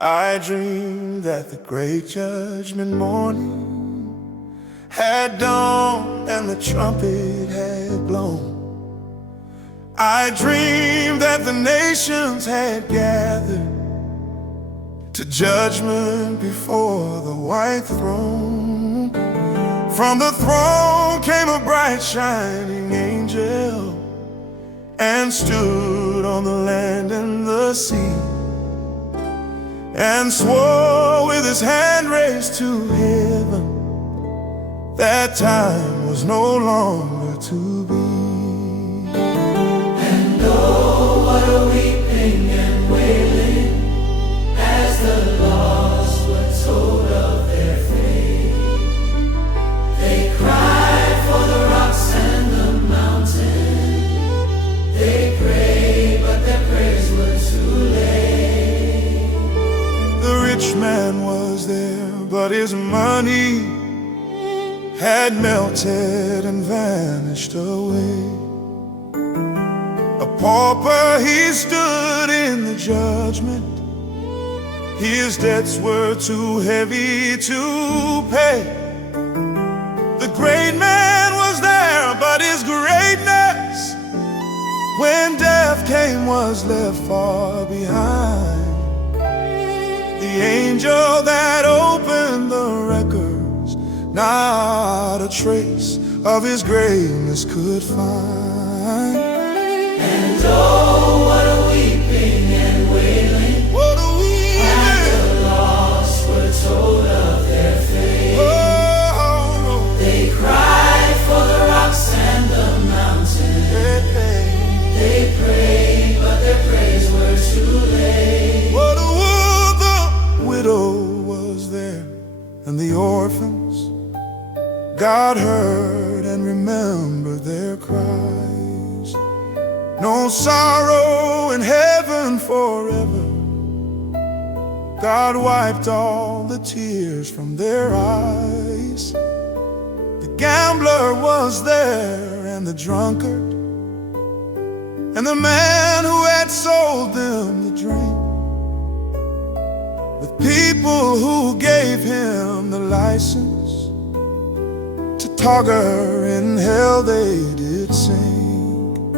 I dreamed that the great judgment morning had dawned and the trumpet had blown. I dreamed that the nations had gathered to judgment before the white throne. From the throne came a bright shining angel and stood on the land and the sea, and swore with his hand raised to heaven that time was no longer to be. And oh, what a weeping and wailing as the lost were told of their fate. They cried for the rocks and the mountain. They prayed, but their prayers were too late. The rich man was there, but his money had melted and vanished away. A pauper, he stood in the judgment. His debts were too heavy to pay. The great man was there, but his greatness, when death came, was left far behind. The angel that opened the records, not a trace of his greatness could find. And oh, what a weeping and wailing, What a weeping! as the lost were told of their fate. Oh, They cried for the rocks and the mountain. hey, hey. They prayed, but their prayers were too late. What a woe, the widow was there, and the orphans. God heard and remembered their cries. No sorrow in heaven forever. God wiped all the tears from their eyes. The gambler was there, and the drunkard, and the man who had sold them the drink. With people who gave him the license to togger in hell, they did sing.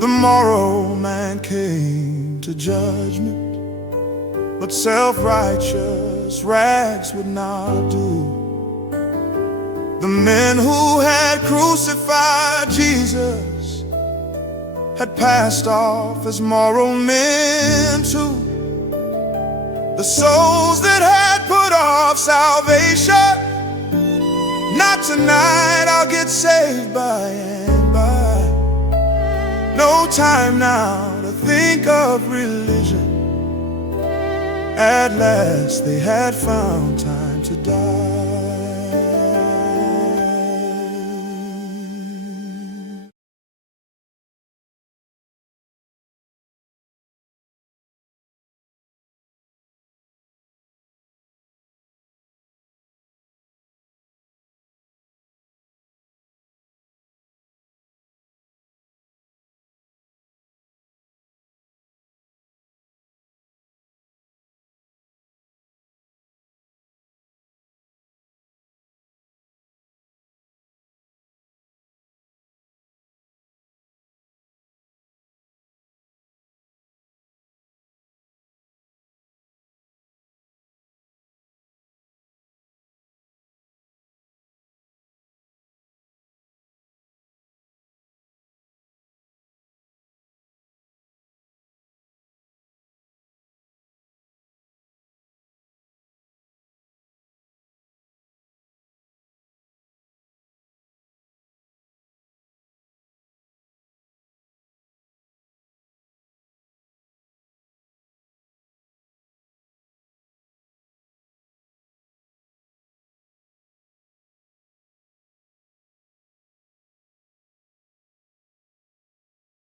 The moral man came to judgment, but self-righteous rags would not do. The men who had crucified Jesus had passed off as moral men too. The souls that had put off salvation, not tonight, I'll get saved by and by. No time now to think of religion. At last they had found time to die.